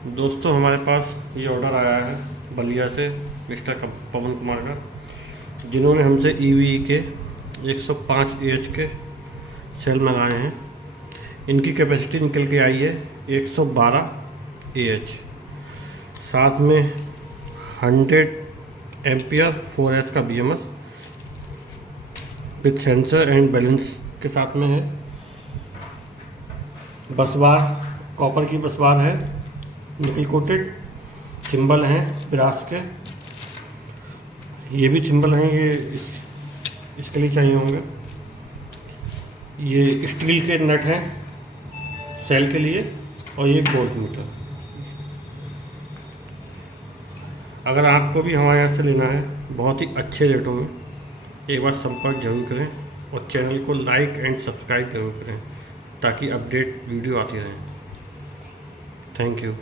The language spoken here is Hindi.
दोस्तों हमारे पास ये ऑर्डर आया है बलिया से मिस्टर पवन कुमार का, जिन्होंने हमसे ईवी के 105 एच के सेल मंगाए हैं। इनकी कैपेसिटी निकल के आई है 112 एच, साथ में 100 एम्पियर 4S का BMS with sensor and balance के साथ में है। बस बार कॉपर की बस बार है, निकल कोटेड। सिंबल हैं ब्रास के, ये भी सिंबल हैं, ये इसके लिए चाहिए होंगे। ये स्टील के नट हैं सेल के लिए, और ये वोल्ट मीटर। अगर आपको भी हमारे यहाँ से लेना है बहुत ही अच्छे रेटों में, एक बार संपर्क जरूर करें और चैनल को लाइक एंड सब्सक्राइब जरूर करें ताकि अपडेट वीडियो आती रहे। Thank you.